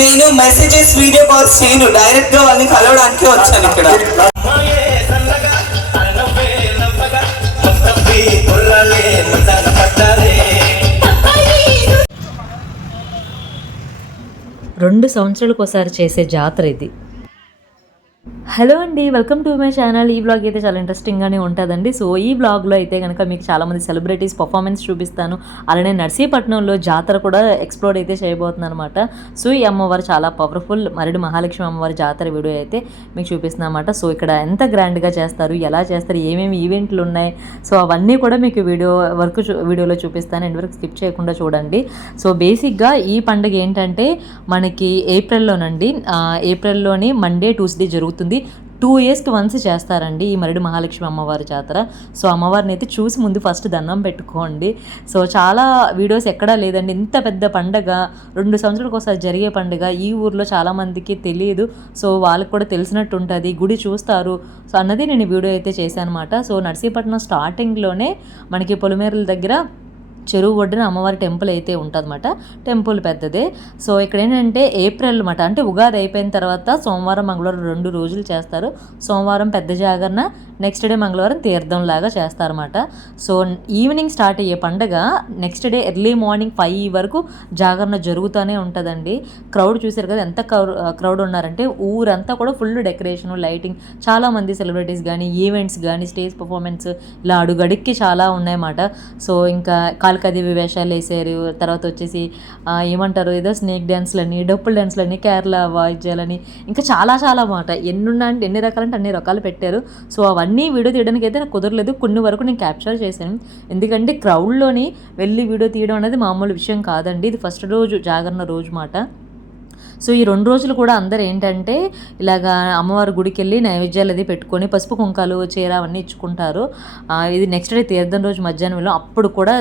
నేను messages video calls చేయను. డైరెక్ట్గా వాళ్ళని కలవడానికి వచ్చాను ఇక్కడ. రెండు సంవత్సరాలకు ఒకసారి చేసే జాతర ఇది. హలో అండి వెల్కమ్ టు మై ఛానల్. ఈ బ్లాగ్ అయితే చాలా ఇంట్రెస్టింగ్గానే ఉంటుందండి. సో ఈ బ్లాగ్లో అయితే కనుక మీకు చాలామంది సెలబ్రిటీస్ పర్ఫార్మెన్స్ చూపిస్తాను. అలానే నర్సీపట్నంలో జాతర కూడా ఎక్స్ప్లోర్ అయితే చేయబోతున్నాను అనమాట సో ఈ అమ్మవారు చాలా పవర్ఫుల్ మరిడి మహాలక్ష్మి అమ్మవారి జాతర వీడియో అయితే మీకు చూపిస్తున్నా అనమాట సో ఇక్కడ ఎంత గ్రాండ్గా చేస్తారు ఎలా చేస్తారు ఏమేమి ఈవెంట్లు ఉన్నాయి? సో అవన్నీ కూడా మీకు వీడియో వరకు చూ- వీడియోలో చూపిస్తాను. ఎండ్ వరకు స్కిప్ చేయకుండా చూడండి. సో బేసిక్గా ఈ పండుగ ఏంటంటే మనకి ఏప్రిల్లోనండి ఏప్రిల్లోని మండే ట్యూస్డే జరుగుతుంది. టూ ఇయర్స్కి వన్స్ చేస్తారండి ఈ మరుడు మహాలక్ష్మి అమ్మవారి జాతర. సో అమ్మవారిని అయితే చూసి ముందు ఫస్ట్ దండం పెట్టుకోండి. సో చాలా వీడియోస్ ఎక్కడా లేదండి. ఇంత పెద్ద పండగ రెండు సంవత్సరాలకు ఒకసారి జరిగే పండుగ ఈ ఊర్లో చాలామందికి తెలియదు. సో వాళ్ళకి కూడా తెలిసినట్టు ఉంటుంది. గుడి చూస్తారు. సో అన్నది నేను ఈ వీడియో అయితే చేశాను అనమాట సో నర్సీపట్నం స్టార్టింగ్లోనే మనకి పొలిమేరల దగ్గర చెరువు ఒడ్డున అమ్మవారి టెంపుల్ అయితే ఉంటుందన్నమాట. టెంపుల్ పెద్దదే. సో ఇక్కడ ఏంటంటే ఏప్రిల్ అనమాట అంటే ఉగాది అయిపోయిన తర్వాత సోమవారం మంగళవారం రెండు రోజులు చేస్తారు. సోమవారం పెద్ద జాగరణ నెక్స్ట్ డే మంగళవారం తీర్థం లాగా చేస్తారన్నమాట. సో ఈవినింగ్ స్టార్ట్ అయ్యే పండగ next day early morning five వరకు జాగరణ జరుగుతూనే ఉంటుందండి. క్రౌడ్ చూసారు కదా ఎంత క్రౌడ్ ఉన్నారంటే ఊరంతా కూడా ఫుల్ డెకరేషన్ లైటింగ్. చాలామంది సెలబ్రిటీస్ కానీ ఈవెంట్స్ కానీ స్టేజ్ పర్ఫార్మెన్స్ ఇలా అడుగడిక్కి చాలా ఉన్నాయన్నమాట. సో ఇంకా కాలికదేవి వేషాలు వేసారు తర్వాత వచ్చేసి ఏమంటారు ఏదో స్నేక్ డ్యాన్స్లని డప్పుల డ్యాన్స్లని కేరళ వాయిద్యాలని ఇంకా చాలా చాలా మాట ఎన్ని ఉన్నా అంటే ఎన్ని రకాలంటే అన్ని రకాలు పెట్టారు. సో అవన్నీ వీడియో తీయడానికి అయితే నాకు కుదరలేదు. కొన్ని వరకు నేను క్యాప్చర్ చేశాను. ఎందుకంటే క్రౌడ్లోని వెళ్ళి వీడియో తీయడం అనేది మామూలు విషయం కాదండి. ఇది ఫస్ట్ రోజు జాగరణ రోజు మాట. సో ఈ రెండు రోజులు కూడా అందరు ఏంటంటే ఇలాగా అమ్మవారి గుడికి వెళ్ళి నైవేద్యాలు అది పెట్టుకొని పసుపు కుంకాలు చీర అవన్నీ ఇచ్చుకుంటారు. ఇది నెక్స్ట్ డే తీర్థం రోజు మధ్యాహ్నం వెళ్ళాం అప్పుడు కూడా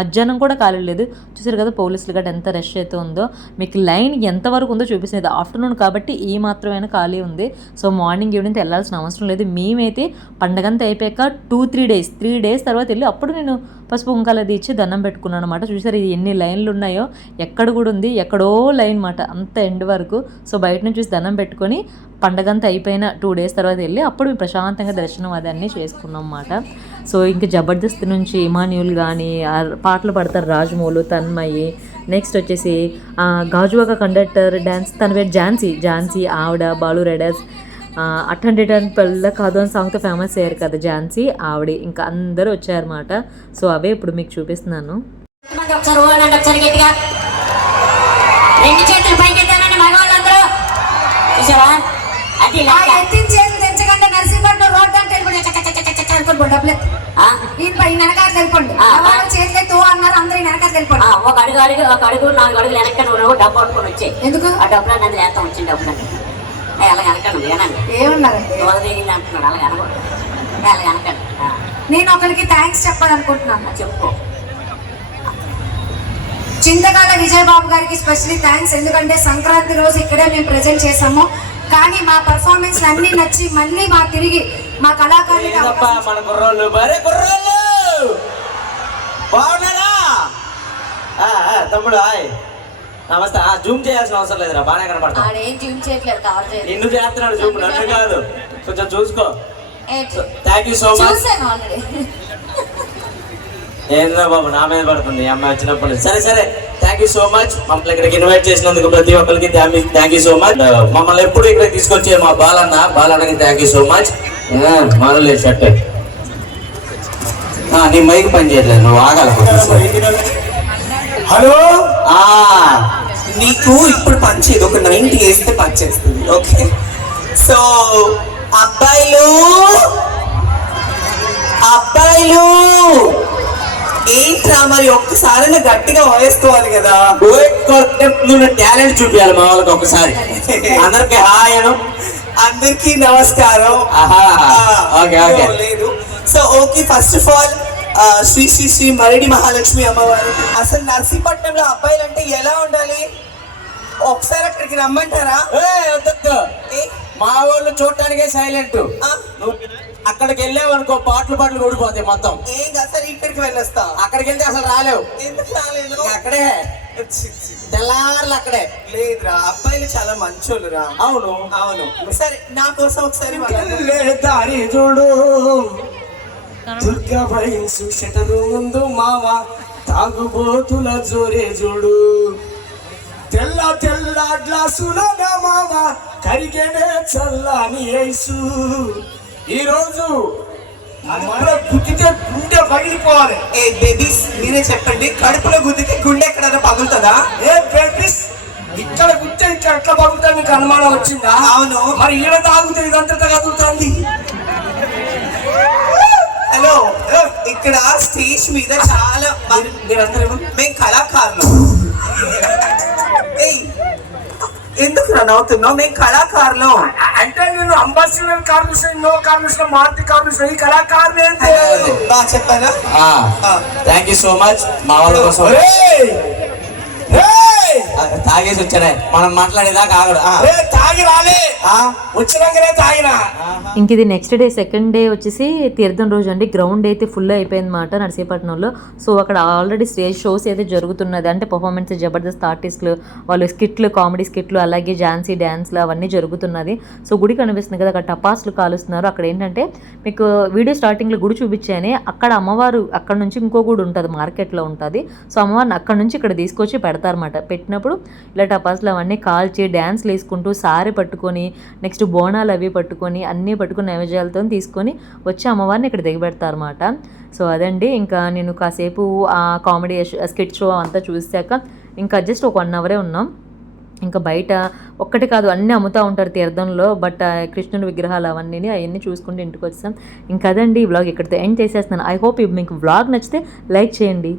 మధ్యాహ్నం కూడా ఖాళీ లేదు. చూసారు కదా పోలీసులు గట్రా ఎంత రష్ అయితే ఉందో. మీకు లైన్ ఎంతవరకు ఉందో చూపిస్తుంది ఆఫ్టర్నూన్ కాబట్టి ఈ మాత్రమైనా ఖాళీ ఉంది. సో మార్నింగ్ ఈవినింగ్ వెళ్ళాల్సిన అవసరం లేదు. మేమైతే పండగంతా అయిపోయాక two three days three days తర్వాత వెళ్ళి అప్పుడు నేను పసుపు కుంకాలు అది ఇచ్చి దండం పెట్టుకున్నాను అనమాట చూసారు ఇది ఎన్ని లైన్లు ఉన్నాయో? ఎక్కడ కూడా ఉంది ఎక్కడో లైన్ మాట. అంత ఎండ్ వరకు. సో బయట నుంచి చూసి దండం పెట్టుకొని పండగంతా అయిపోయిన టూ డేస్ తర్వాత వెళ్ళి అప్పుడు ప్రశాంతంగా దర్శనం అదన్నీ చేసుకున్నాం అన్నమాట. సో ఇంకా జబర్దస్త్ నుంచి ఇమాన్యుల్ కానీ పాటలు పాడతారు రాజమౌళి తన్మయి. నెక్స్ట్ వచ్చేసి గాజువాక కండక్టర్ డ్యాన్స్ తన పేరు ఝాన్సీ. ఝాన్సీ ఆవిడ బాలు రెడర్స్. అట్టండి టన్ పెళ్ళ కాదు అని సాంగ్తో ఫేమస్ అయ్యారు కదా ఝాన్సీ. ఆవిడ ఇంకా అందరూ వచ్చారన్నమాట. సో అవే ఇప్పుడు మీకు చూపిస్తున్నాను. రెండు చేతులు మగవాళ్ళందరూ. చూసావా? అది ఎత్తిన చేతులు అంటే డబ్బులు. ఈయన వెళ్ళిపోండి. చేతులు అన్నారు అందరూ వెళ్ళిపోండి. ఒక అడుగు అడుగు ఒక అడుగు నాలుగు అడుగులు వెనక్కి నువ్వు డబ్బు పట్టుకొని వచ్చాయి. ఎందుకు? ఆ డబ్బులు అనేది వేస్తాం వచ్చిన డబ్బులు అలా ఏనండి ఏమన్నారండి అంటున్నాడు నేను ఒకరికి థ్యాంక్స్ చెప్పాలనుకుంటున్నాను. చెప్పు. చింతకాల విజయబాబు గారికి స్పెషల్లీ థ్యాంక్స్ ఎందుకంటే సంక్రాంతి రోజు ఇక్కడే మేము ప్రజెంట్ చేసాము కానీ మా పర్ఫార్మెన్స్ అన్ని నచ్చి మళ్ళీ మా తిరిగి మా ఆ, తమ్ముడు హాయ్ నమస్తే. ఆ, జూమ్ చేయాల్సిన అవసరం లేదురా బాగానే కనపడతా ఆడేం చూం చేయట్లేదు కవర్ చేయలేదు నిన్ను చేస్తున్నాడు జూమ్ నన్ను కాదు. కొంచెం చూసుకో? థ్యాంక్ యూ సో మచ్ చూశాను ఆల్రెడీ. ఏంద్రా బాబు నా మీద పడుతుంది. ఈ అమ్మాయి వచ్చినప్పుడు. నుంచి. సరే సరే. థ్యాంక్ యూ సో మచ్ మమ్మల్ని ఇక్కడికి ఇన్వైట్ చేసినందుకు ప్రతి ఒక్కరికి థ్యాంక్ యూ సో మచ్ మమ్మల్ని ఎప్పుడు ఇక్కడ తీసుకొచ్చే మా బాలన్న? బాలన్నకి థ్యాంక్ యూ సో మచ్ మానలే షర్ట్. నీ మైక్ పని చేయట్లేదు నువ్వు ఆగాలి. హలో నీకు ఇప్పుడు పనిచేయదు ఒక నైన్టీ వేస్తే పనిచేస్తుంది ఓకే సో అబ్బాయిలు అబ్బాయిలు ఏంట్రా మరి ఒక్కసారైనా గట్టిగా వాయిసుకోవాలి కదా? నువ్వు టాలెంట్ చూపించాలి మా వాళ్ళకి ఒకసారి. అందరికి హాయ్ అందరికీ నమస్కారం. ఆహా, ఆ, ఓకే, ఓకే. ఓ, లేదు. So okay first of all Sri Sri Sri Maridi Mahalakshmi అమ్మవారు. అసలు నర్సీపట్నంలో అబ్బాయిలు అంటే ఎలా ఉండాలి? ఒకసారి అక్కడికి రమ్మంటారా? మా వాళ్ళు చూడటానికే సైలెంట్ అక్కడికి వెళ్ళావు అనుకో పాటలు పాటలు ఓడిపోతాయి మొత్తం. ఏం కాదు, సరే ఇక్కడికి వెళ్ళొస్తా. అక్కడికి వెళ్తే అసలు రాలేవు. ఎందుకు రాలేదు అక్కడే. తెల్లారులు అక్కడే. లేదురా అబ్బాయిలు చాలా మంచోళ్ళురా. అవును. అవును. సరే నా కోసం ఒకసారి దారి చూడు. దుర్గా భయించు షటరు ముందు మామ తాగుబోతుల జోరే చూడు తెల్ల తెల్ల గ్లాసుల మామ కరిగేనే చల్లని ఐసు ఈరోజు మన గుద్దితే గుండె పగిలిపోవాలి. ఏ బేబీస్ మీరే చెప్పండి కడుపులో గుద్దితే గుండె ఎక్కడైనా పగులుతుందా? ఏ బేబీస్ ఇక్కడ గుద్దే ఇక్కడ ఎట్లా పగులుతా మీకు అనుమానం వచ్చిందా? అవును. మరి ఈడ తాగుతే ఇదంతా కదులుతుంది? హలో ఇక్కడ స్టేజ్ మీద చాలా మంది- మీరందరూ మేము కళాకారులు. ఏయ్ ఎందుకు రా నవ్వుతున్నావు? మేము కళాకారులు. అంటే నేను అంబాసిడర్ కార్ చూసిన నో కార్ చూసిన మారుతి కార్ చూసిన ఈ కళాకారులు ఏంటి బాగా చెప్పారా థ్యాంక్ యూ సో మచ్ మా వాళ్ళ కోసం తాగేసి వచ్చానే మనం మాట్లాడేదాకా ఆగడు. తాగి రాలే. ఆ, వచ్చినాకనే తాగినా. ఇంక ఇది నెక్స్ట్ డే సెకండ్ డే వచ్చేసి తీర్థం రోజు అండి. గ్రౌండ్ అయితే ఫుల్ అయిపోయింది అనమాట నర్సీపట్నంలో. సో అక్కడ ఆల్రెడీ స్టేజ్ షోస్ అయితే జరుగుతున్నది. అంటే పర్ఫార్మెన్స్ జబర్దస్త్ ఆర్టిస్టులు వాళ్ళు స్కిట్లు కామెడీ స్కిట్లు అలాగే ఝాన్సీ డ్యాన్స్లు అవన్నీ జరుగుతున్నది. సో గుడి కనిపిస్తుంది కదా అక్కడ టపాసులు కాలుస్తున్నారు. అక్కడ ఏంటంటే మీకు వీడియో స్టార్టింగ్లో గుడి చూపించానే అక్కడ అమ్మవారు అక్కడ నుంచి ఇంకో గుడి ఉంటుంది మార్కెట్లో ఉంటుంది. సో అమ్మవారిని అక్కడ నుంచి ఇక్కడ తీసుకొచ్చి పెడతారన్నమాట. పెట్టినప్పుడు ఇలా టపాసులు అవన్నీ కాల్చి డ్యాన్స్లు వేసుకుంటూ సారీ పట్టుకొని నెక్స్ట్ బోనాలు అవి పట్టుకొని అన్నీ పట్టుకుని నైవేద్యాలతో తీసుకొని వచ్చి అమ్మవారిని ఇక్కడ దిగబెడతారన్నమాట. సో అదండి. ఇంకా నేను కాసేపు ఆ కామెడీ స్కిట్ షో అంతా చూసాక ఇంకా జస్ట్ ఒక వన్ అవరే ఉన్నాం. ఇంకా బయట ఒక్కటి కాదు అన్నీ అమ్ముతూ ఉంటారు తీర్థంలో బట్ కృష్ణుడి విగ్రహాలు అవన్నీ అవన్నీ చూసుకుంటూ ఇంటికి వచ్చాం. ఇంకా అదండి ఈ వ్లాగ్ ఇక్కడితో ఎండ్ చేసేస్తున్నాను. ఐ హోప్ మీకు వ్లాగ్ నచ్చితే లైక్ చేయండి.